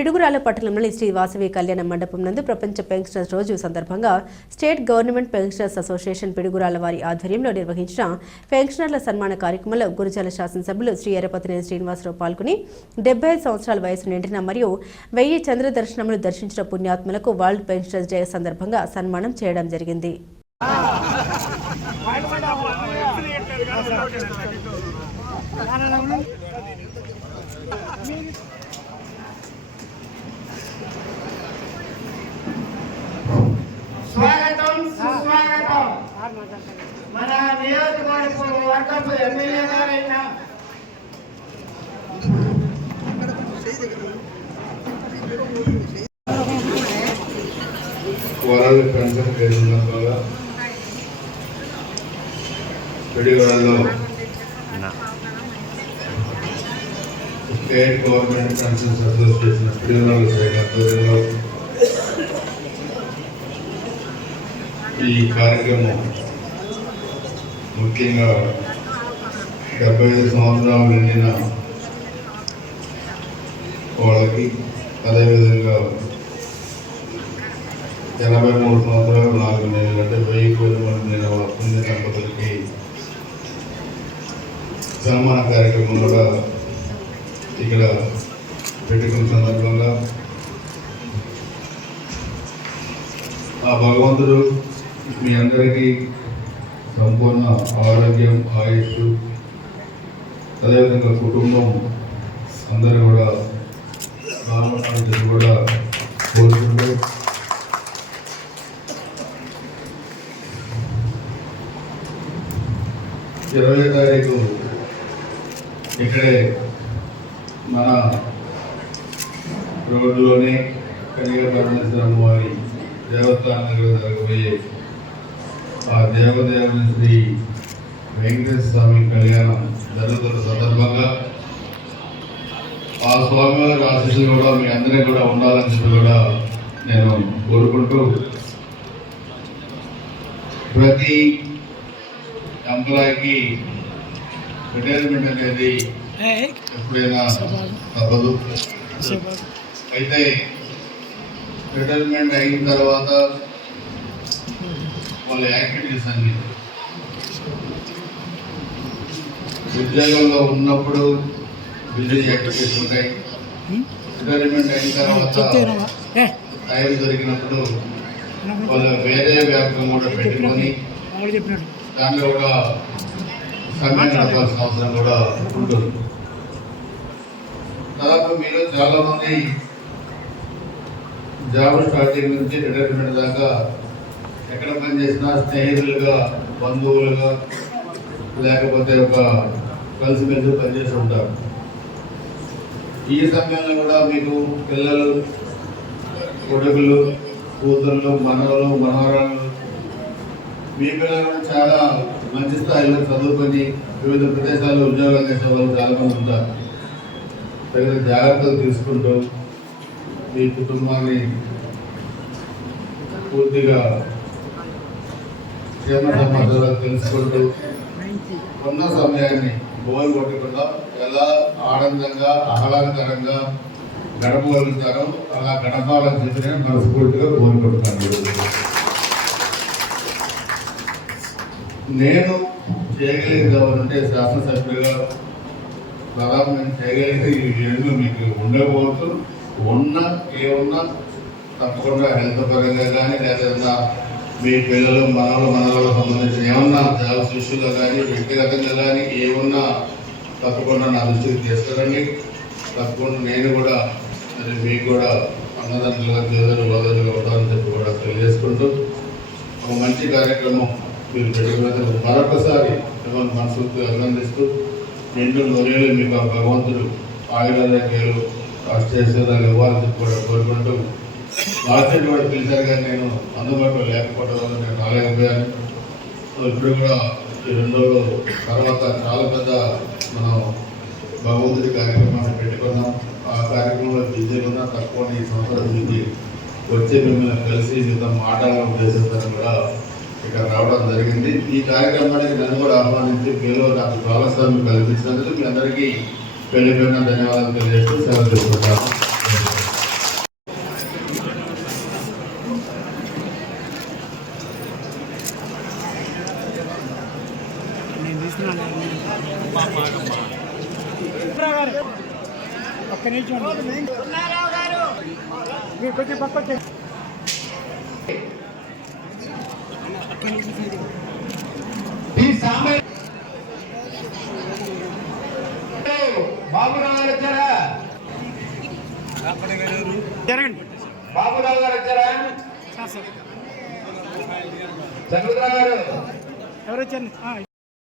పిడుగురాల పట్టణంలోని శ్రీ వాసవి కళ్యాణ మండపం నందు ప్రపంచ పెన్షనర్స్ రోజు సందర్భంగా state government pensioners association Piduguralla వారి ఆధ్వర్యంలో నిర్వహించిన పెన్షనర్ల సన్మాన కార్యక్రమంలో గురుజాల శాసనసభ్యులు శ్రీ ఎర్రపతినేని శ్రీనివాసరావు పాల్గొని డెబ్బై ఐదు సంవత్సరాల వయసు నిండిన మరియు వెయ్యి చంద్ర దర్శనములు దర్శించిన పుణ్యాత్ములకు వరల్డ్ పెన్షనర్స్ డే సందర్భంగా సన్మానం చేయడం జరిగింది. మన నియోజకవర్గ వర్గపు ఎమ్మెల్యే గారైన వరల్డ్ పెన్షన్ డే సందర్భంగా పిడిగడలో state government pensions association Piduguralla శాఖ ఆధ్వర్యంలో ఈ కార్యక్రమం ముఖ్యంగా డెబ్బై ఐదు సంవత్సరాలు నిండిన వాళ్ళకి అదేవిధంగా ఎనభై మూడు సంవత్సరాలు నాలుగు నెలలు అంటే వెయ్యి కోట్ల మంది నేను పుణ్య దంపతులకి సన్మాన కార్యక్రమం కూడా ఇక్కడ పెట్టుకున్న సందర్భంగా ఆ భగవంతుడు మీ అందరికీ సంపూర్ణ ఆరోగ్యం ఆయుష్ అదేవిధంగా కుటుంబం అందరూ కూడా బాగుండాలని కూడా కోరుకుంటూ ఇరవై తారీఖు ఇక్కడే మన రోడ్లోనే కనిగ పరమేశ్వరం వారి దేవస్థానంలో జరగబోయే ఆ దేవదేవుని శ్రీ వెంకటేశ్వర స్వామి కళ్యాణం జరుగుతున్న సందర్భంగా ఆ స్వామివారి ఆశీస్సులు కూడా మీ అందరికీ కూడా ఉండాలని చెప్పి కూడా నేను కోరుకుంటూ ప్రతి ఎంప్లాయీకి రిటైర్మెంట్ అనేది ఎప్పుడైనా తప్పదు. అయితే రిటైర్మెంట్ అయిన తర్వాత వాళ్ళ యాక్టివిటీస్ అన్ని ఉద్యోగంలో ఉన్నప్పుడు బిజీ యాక్టివిటీస్ ఉంటాయి. రిటైర్మెంట్ అయిన తర్వాత టైం దొరికినప్పుడు వాళ్ళు వేరే వ్యాపకం కూడా పెట్టుకొని దాంట్లో కూడా సమయం నడపాల్సిన అవసరం కూడా ఉంటుంది. దాదాపు మీలో చాలా మంది జాబ్ స్టార్టింగ్ నుంచి రిటైర్మెంట్ దాకా ఎక్కడ పనిచేసినా స్నేహితులుగా బంధువులుగా లేకపోతే ఒక కలిసిమెలిసి పనిచేసి ఉంటారు. ఈ సమయంలో కూడా మీకు పిల్లలు కొడుకులు కూతుళ్ళు మనవలు మనవరాలు మీ పిల్లలు కూడా చాలా మంచి స్థాయిలో చదువుకొని వివిధ ప్రదేశాల్లో ఉద్యోగాలు చేసే వాళ్ళు చాలా మంది ఉంటారు. తగిన జాగ్రత్తలు తీసుకుంటూ మీ కుటుంబాన్ని పూర్తిగా క్షేమ సమాచారాలు తెలుసుకుంటూ ఉన్న సమయాన్ని బోర్ కొట్టకుండా ఎలా ఆనందంగా ఆహ్లాదకరంగా గడపగలుగుతారో అలా గడపాలని చెప్పి నేను మనస్ఫూర్తిగా కోరుకుంటున్నాను. నేను చేయగలిగేది ఎవరంటే శాసనసభ్యులుగా దాదాపు నేను చేయగలిగితే ఈ రెండు మీకు ఉండకపోవచ్చు. ఉన్న ఏమున్నా తప్పకుండా హెల్త్ పరంగా కానీ లేదా మీ పిల్లలు మనవలు మనవలకు సంబంధించిన ఏమన్నా జాబ్స్ ఇష్యూలో కానీ వ్యక్తిగతంగా కానీ ఏమన్నా తప్పకుండా నా దృష్టికి తీసుకురండి. తప్పకుండా నేను కూడా మరి మీకు కూడా అన్నదండలుగా చేదరు వదలుగా ఉంటానని చెప్పి కూడా తెలియజేసుకుంటూ ఒక మంచి కార్యక్రమం మీరు పెట్టుకున్న మరొకసారి మిమ్మల్ని మనస్ఫూర్తిగా అభినందిస్తూ నిండు నూరేళ్ళు మీకు ఆ భగవంతుడు ఆయుర్వేదాలు అష్టేశ్వరాలు ఇవ్వాలని చెప్పి కూడా కోరుకుంటూ మార్కెట్ కూడా పిలిచారు కానీ నేను అందుబాటులో లేకపోవడం వల్ల నేను రాలేకపోయాను. సో ఇప్పుడు కూడా ఈ రెండు రోజులు తర్వాత చాలా పెద్ద మనం భగవంతుడి కార్యక్రమాన్ని పెట్టుకున్నాం. ఆ కార్యక్రమంలో బిజీగా ఉన్నా తక్కువ ఈ సంవత్సరం నుంచి వచ్చి మిమ్మల్ని కలిసి మీతో మాట్లాడాలని ఉద్దేశంతో కూడా ఇక్కడ రావడం జరిగింది. ఈ కార్యక్రమానికి నన్ను కూడా ఆహ్వానించి మీలో నాకు భాగస్వామ్యం కల్పించినందుకు మీ అందరికీ పెళ్ళి ధన్యవాదాలు తెలియజేస్తూ సెలవు తీసుకుంటాను. ఒక్క నిమిషం మీరు కొంచెం పక్క వచ్చేయండి. ఈ సాంబయ్య బాబురావు గారు వచ్చారా? జరగండి బాబురావు గారు వచ్చారా చంద్రరావు గారు. ఎవరు వచ్చారు?